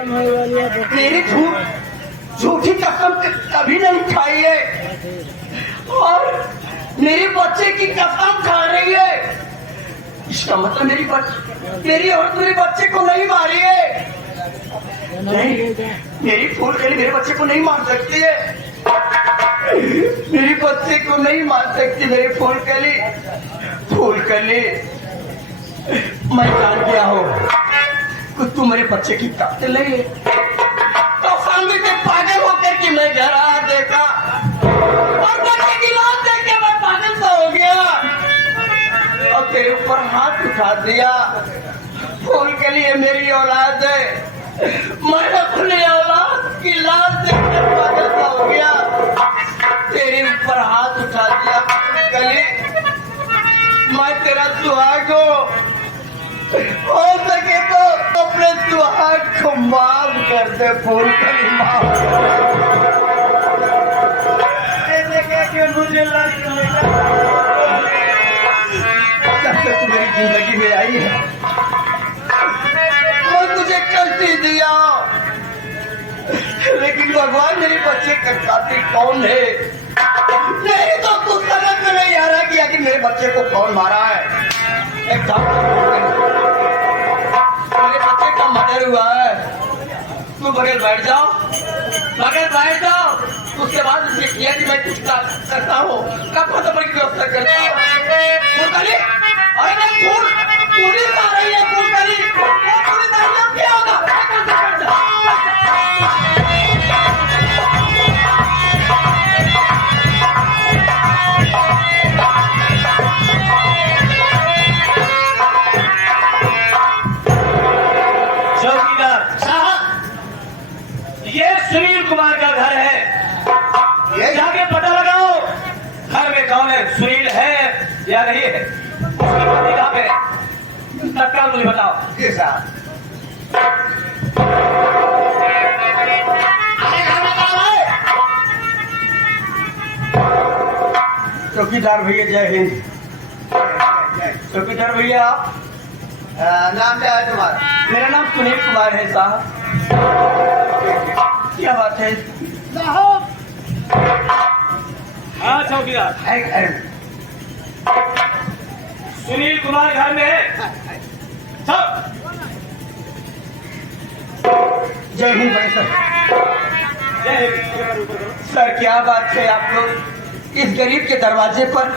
मेरी झूठी कसम कभी नहीं खाई है और मेरे बच्चे की कसम खा रही है। इसका मतलब मेरी औरत मेरे बच्चे को नहीं मारी है। नहीं, मेरी फूल कली मेरे बच्चे को नहीं मार सकती है। मेरे बच्चे को नहीं मार सकती मेरी फूल कली। मैं जान गया हो कि तू मेरे बच्चे की कातिल नहीं है। तो सामने से पागल होकर के मैं घर आ देखा और बच्चे की लाश देख के मैं पागल सा हो गया और तेरे ऊपर हाथ उठा दिया। फूल के लिए मेरी औलाद है, मैं अपनी औलाद की लाश देख कर पागल सा हो गया, तेरे ऊपर हाथ उठा दिया। फूल के लिए मैं तेरा सुहाग हो सके तो अपने सुहाग को माफ कर दे। फूल कली माफ मुझे जब से तू मेरी जिंदगी में आई है मैं तुझे कष्ट ही दिया, लेकिन भगवान मेरे बच्चे का कातिल कौन है? नहीं तो कुछ समझ में नहीं आ रहा कि आखिर मेरे बच्चे को कौन मारा है। एक मेरे बच्चे का मर्डर हुआ है, तू बगैर बैठ जाओ, उसके बाद उसने किया कि मैं कुछ करता हूँ, कब खत्म की व्यवस्था करता हूँ। अरे पुलिस आ रही है, पुलिस आ रही है, क्या होगा? सुनील कुमार का घर है, जाके पता लगाओ घर में कौन है, सुनील है या नहीं है। कहाँ पे तत्काल मुझे बताओ। जी साहब। चौकीदार भैया जय हिंद। चौकीदार भैया नाम क्या है तुम्हारा? मेरा नाम सुनील कुमार है साहब। क्या बात है साहब? हाँ चौकीदार। सुनील कुमार घर में है। जय हिंद भाई सर। जय हिंद। सर क्या बात है, आप लोग इस गरीब के दरवाजे पर,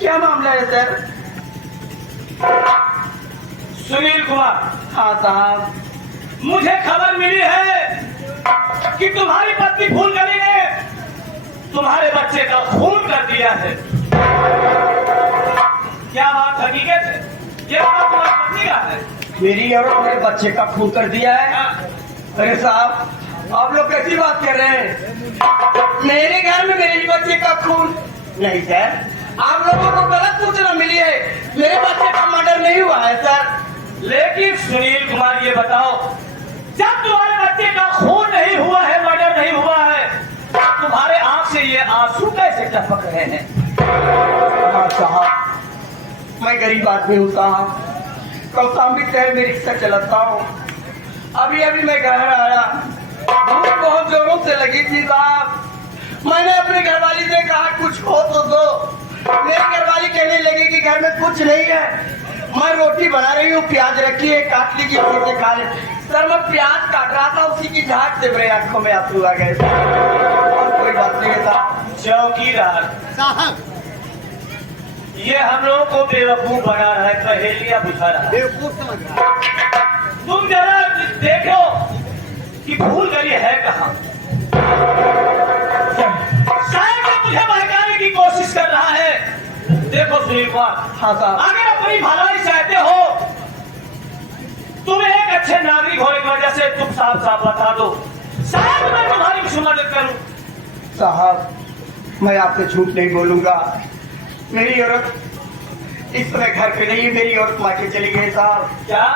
क्या मामला है सर? सुनील कुमार। हाँ साहब। मुझे खबर मिली है कि तुम्हारी पत्नी फूलकली ने तुम्हारे बच्चे का खून कर दिया है। क्या बात हकीकत है? ये बात तुम्हारी पत्नी का है? मेरी औरत मेरे बच्चे का खून कर दिया है? अरे साहब आप लोग कैसी बात कर रहे हैं? मेरे घर में मेरे बच्चे का खून नहीं सर, आप लोगों को गलत सूचना मिली है, मेरे बच्चे का मर्डर नहीं हुआ है सर। लेकिन सुनील कुमार ये बताओ, जब तुम्हारे बच्चे का खून नहीं हुआ है, मर्डर नहीं हुआ है, तुम्हारे आंख से ये आंसू कैसे टपक रहे हैं? हाँ साहब, मैं गरीब आदमी हूँ साहब, कल शाम भी शहर में रिक्शा चलाता हूँ। अभी मैं घर आया, भूख बहुत जोरों से लगी थी साहब। मैंने अपनी घरवाली से कहा कुछ हो तो दो। मेरी घरवाली कहने लगी कि घर में कुछ नहीं है, मैं रोटी बना रही हूँ, प्याज रखी है, काट लीजिए, उसी से खा ले। सर मैं प्याज काट रहा था, उसी की झाग से मेरे आंखों में आंसू आ गए। और कोई बात नहीं था। चौकीदार साहब, ये हम लोगों को बेवकूफ बना रहा है, पहेलियां बुझा रहा है। बेवकूफ समझ रहा है। तुम जरा देखो कि फूलकली है कहाँ। शायद मुझे बहकाने की कोशिश कर रहा है। देखो सुनील कुमार, हाँ साहब। अगर अपनी भलाई चाहते हो, तुम एक अच्छे नागरिक होने की वजह से तुम साफ साफ बता दो, शायद मैं तुम्हारी कुछ मदद करूं। साहब मैं आपसे झूठ नहीं बोलूंगा, मेरी औरत इस समय घर पे नहीं है, मेरी औरत मायके चली गई साहब। क्या?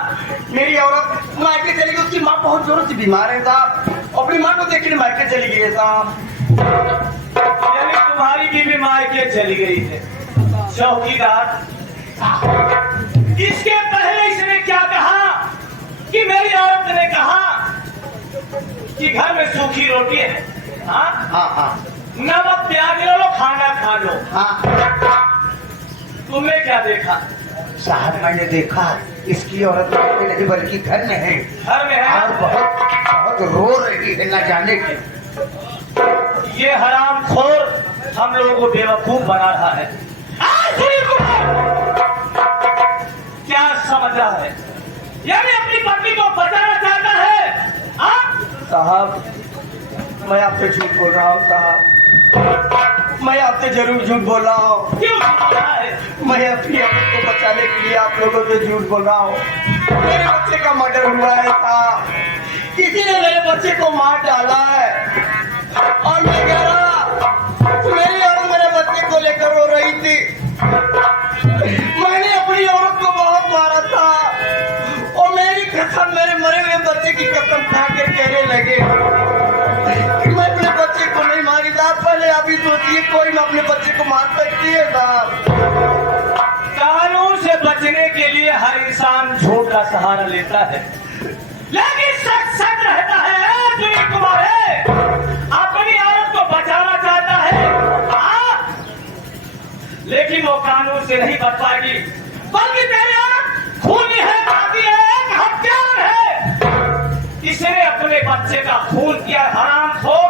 मेरी औरत मायके चली गई, उसकी माँ बहुत जोरों से बीमार है साहब, अपनी माँ को देखने मायके चली गई है साहब। यानी तुम्हारी बीवी मायके चली गई है। चौकीदार, इसके पहले इसने क्या कहा कि मेरी औरत ने कहा कि घर में सूखी रोटी है, हाँ हाँ हाँ नमक प्याज ले लो, खाना खा लो। हाँ तुमने क्या देखा? साहब मैंने देखा इसकी औरत घर में नहीं बल्कि घर में है घर में है और बहुत बहुत रो रही है न जाने की। ये हरामखोर हम लोगों को बेवकूफ बना रहा है। सुनील कुमार क्या समझ रहा है? यानी अपनी पत्नी को बचाना चाहता है, हाँ? साहब मैं आपसे झूठ बोल रहा हूँ साहब, मैं आपसे जरूर झूठ बोल रहा हूँ। क्यों झूठ बोल रहा है? मैं अपनी औरत को बचाने के लिए आप लोगों से झूठ बोल रहा हूँ। मेरे बच्चे का मर्डर हुआ है साहब, किसी ने मेरे बच्चे को मार डाला है और मैं कह रहा मेरी औरत मेरे बच्चे को लेकर रो रही थी। मैंने अपनी औरत को बहुत मारा था और मेरी कसम मेरे मरे हुए बच्चे की कसम खा के कहने लगे कि मैं अपने बच्चे को नहीं मारी था। पहले अभी सोचिए कोई ना अपने बच्चे को मार सकती है साहब। कानून से बचने के लिए हर इंसान झूठ का सहारा लेता है, लेकिन सच सच रहता है। सुनील कुमार है अपनी औरत को बचाना चाहता है, हाँ? लेकिन वो कानून से नहीं बच पाएगी, बल्कि तेरी औरत खूनी है, पापी है, एक हत्यारा है। इसने अपने बच्चे का खून किया, हरामखोर।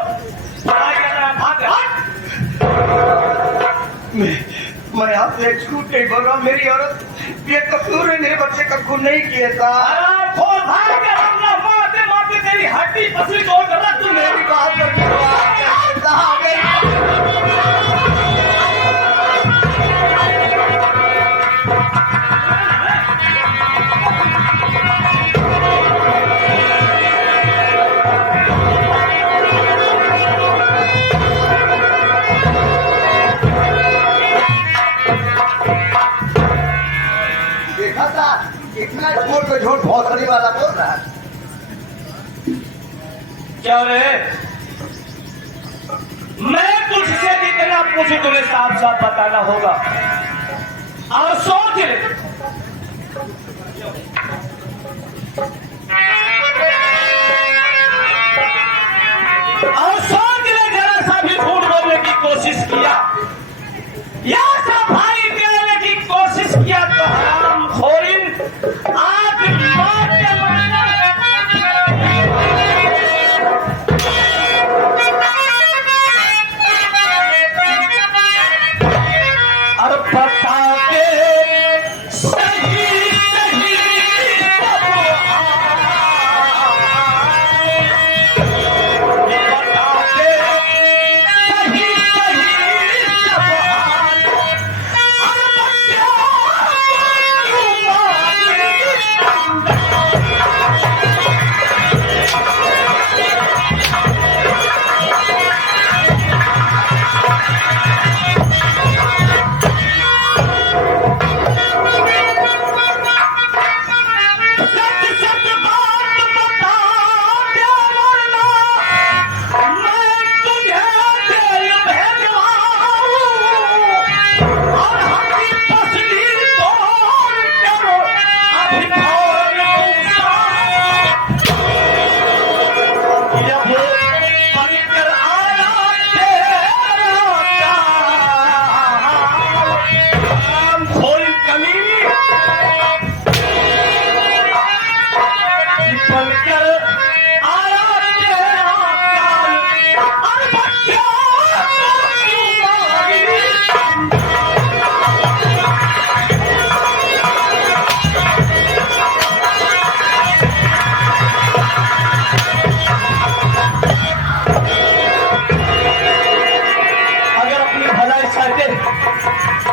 मैं आपसे झूठ नहीं बोल रहा, मेरी औरत ये कसूर है, मेरे बच्चे का खून नहीं किया था। हरामखोर भाग के हमला मारते मारते तेरी हड्डी पसली तोड़ कर रख तू। मेरी बात करके देखा था इतना झूठ पे झूठ भौसड़ी वाला बोल रहा है। क्या रे? मैं तुझसे जितना पूछूं तुम्हें साफ साफ बताना होगा और सोच ले। और सोच ले, जरा सा भी झूठ बोलने की कोशिश किया या सब भाई देने की कोशिश किया तो हरामखोरी आज मौत के और बता के सही सही सब बता के सही सही सब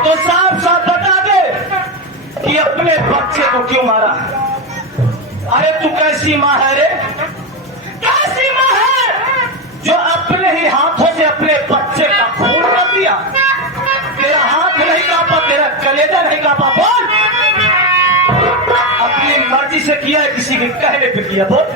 तो साफ साफ बता दे कि अपने बच्चे को क्यों मारा। अरे तू कैसी माँ है रे? कैसी माँ है जो अपने ही हाथों से अपने बच्चे का खून कर दिया? तेरा हाथ नहीं कांपा, तेरा कलेजा नहीं कांपा, बोल। अपनी मर्जी से किया है, किसी के कहने पे किया? बोल।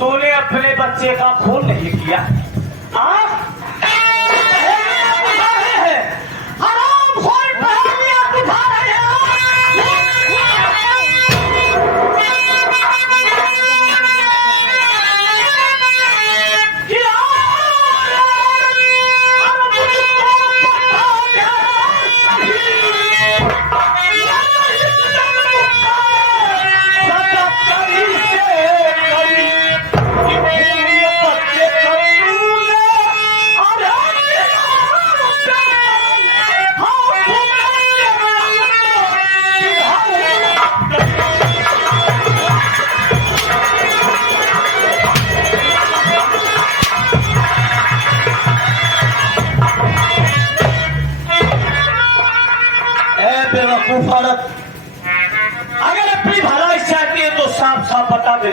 तूने अपने बच्चे का खून नहीं किया। औरत अगर अपनी भलाई चाहती है तो साफ साफ बता दे,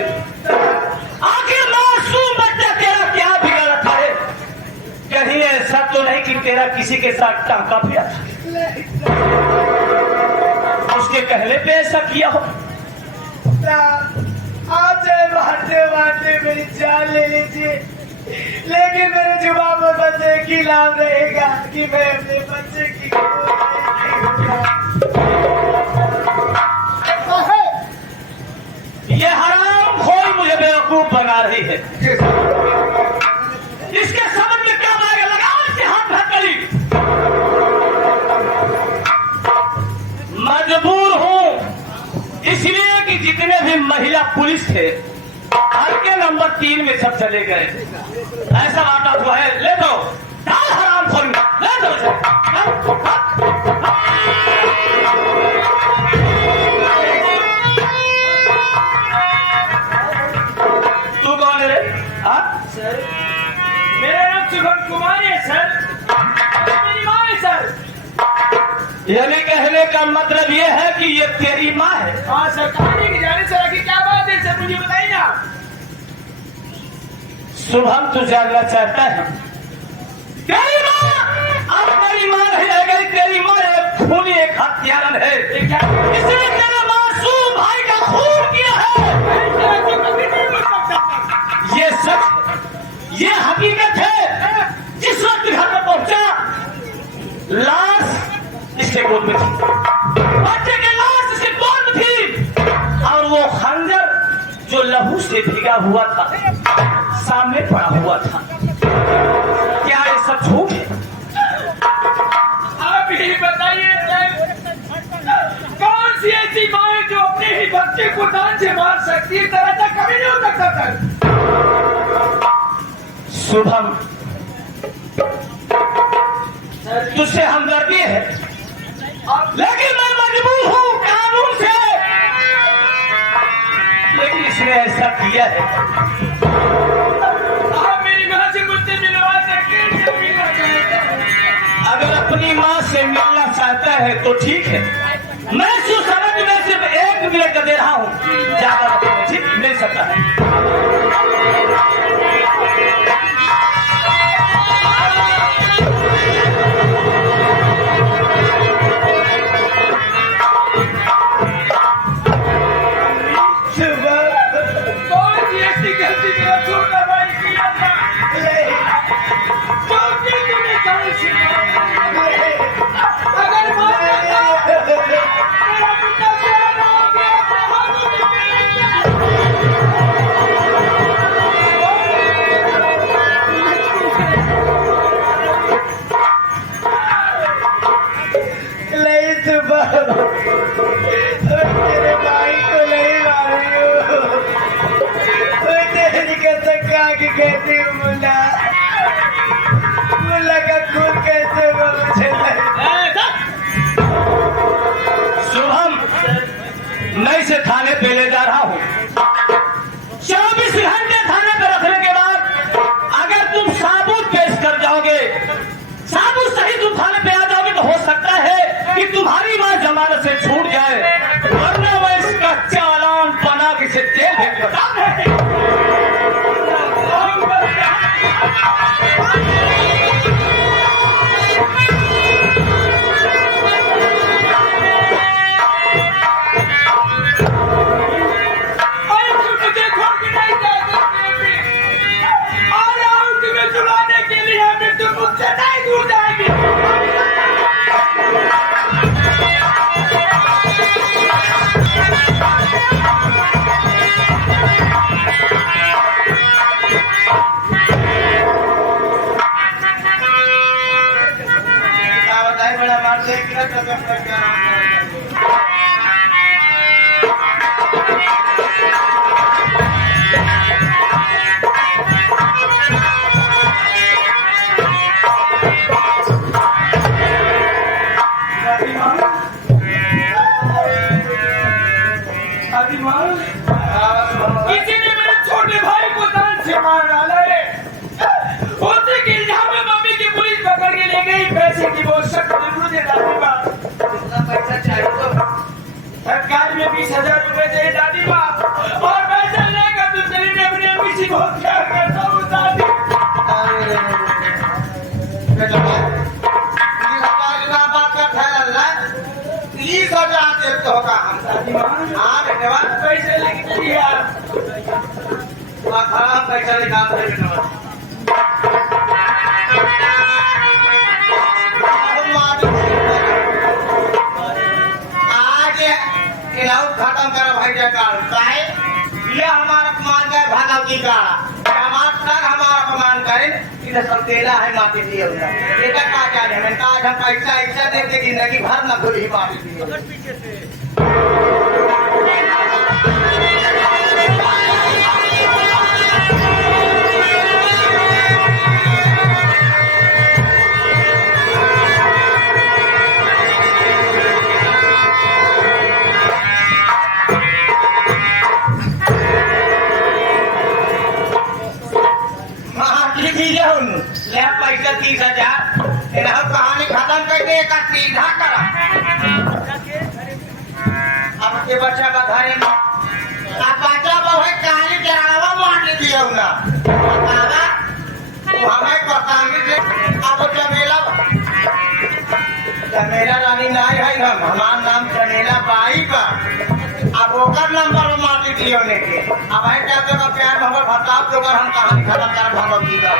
आखिर मासूम बच्चा तेरा क्या बिगड़ा था? कहीं ऐसा तो नहीं कि तेरा किसी के साथ टांका पिया था, उसके कहने पे ऐसा किया हो? आप चाहे मारते मारते मेरी जान ले लीजिए, लेकिन मेरे जुबान पर बस एक ही नाम रहेगा कि मैं अपने बच्चे की ये हराम खोर मुझे बेवकूफ बना रही है। इसके समझ में क्या आएगा? लगाओ इसके हाथ हाथ करी। मजबूर हूं इसलिए कि जितने भी महिला पुलिस थे हर के नंबर 3 में सब चले गए। ऐसा वाटा हुआ है, ले दो डाल हराम खोर, ले दो सर। मेरा नाम सुगम कुमार है सर, मेरी माँ है सर। यानी कहने का मतलब ये है कि ये तेरी माँ है? हाँ सर। कहानी की जाने सर की क्या बात है सर, मुझे बताइए ना। शुभम तू जानना चाहता है? तेरी माँ अब तेरी माँ नहीं रह गई, तेरी माँ एक खूनी एक हत्यारन है। इसने तेरे मासूम भाई का खून किया है। ये सच, ये हकीकत है। जिस वक्त घर में पहुंचा लाश इसके गोद में थी, बच्चे की लाश इसके गोद में थी, और वो खंजर जो लहू से भीगा हुआ था सामने पड़ा हुआ था। क्या ये सब झूठ है? आप ही बताइए सर, कौन सी ऐसी माँ है जो अपने ही बच्चे को जान से मार सकती है? तरह तक कभी नहीं हो सकता सर। शुभम तुझसे हमदर्दी है, लेकिन मैं मजबूर हूँ कानून से। लेकिन इसने ऐसा किया है। आप मेरी माँ से मुझसे मिलवा सकते हैं? अगर अपनी माँ से मिलना चाहता है तो ठीक है, मैं सुसमझ में सिर्फ 1 मिनट दे रहा हूँ, ज्यादा ठीक मिल सकता है। कौन सी ऐसी गलती मेरा छोटा भाई किया था जो कि तूने जान से अगर मेरा पिता प्यार हो गया तो हाथों में नहीं सुबह तेरे भाई को नहीं मारी हूँ, तेरी कसम खा के कहती हूँ मुन्ना, मुन्ना का खून कैसे हुआ मुझे शुभम मैं इसे थाने पे ले जा रहा हूँ। 24 घंटे थाने पे रखने के बाद अगर तुम साबुत पेश कर जाओगे, साबुत सही तुम थाने पे आ जाओगे तो हो सकता है कि तुम्हारी माँ जमानत से छूट जाए, वरना मैं इसका चालान बना के इसे जेल भेज दूंगा। क्या बताए बड़ा मार से क्या कसम कर क्या किसी ने मेरे छोटे भाई को जान से मार डाला है। होते कि इल्जाम में मम्मी की पुलिस पकड़ के ले गई, पैसे की बहुत सख्त जरूरत है दादी माँ। कितना पैसा चाहिए तो सरकार में 20,000 रुपए चाहिए दादी माँ, और पैसा लेकर तो चली मैं अपनी अम्मी से बहुत प्यार करता हूँ दादी। दादी माँ पैसे लेके चलिए आप। पैसा निकाल आज इलाउ खत्म करो भाई जकार काहे ये हमारा अपमान का भागवती का हमारा सर हमारा अपमान करे इधर सब तेला है माटी दिए हुआ बेटा का जाने हमें आज हम पैसा ऐसा देते जिंदगी भर न खुली माटी दिए ले पैसा 30,000 इन्हें कहानी खत्म कर दे का सीधा करा अब के बच्चा बधाई अब बच्चा बहुत कहानी जरावा मार दिया ना बाबा हमें बताएंगे कि अब चमेला रानी नहीं है हम हमारा नाम चमेला बाई का अब ओकर नंबर मार दियो ने के अब है क्या तो प्यार मोहब्बत बताओ तो हम कहानी खत्म कर भगवती का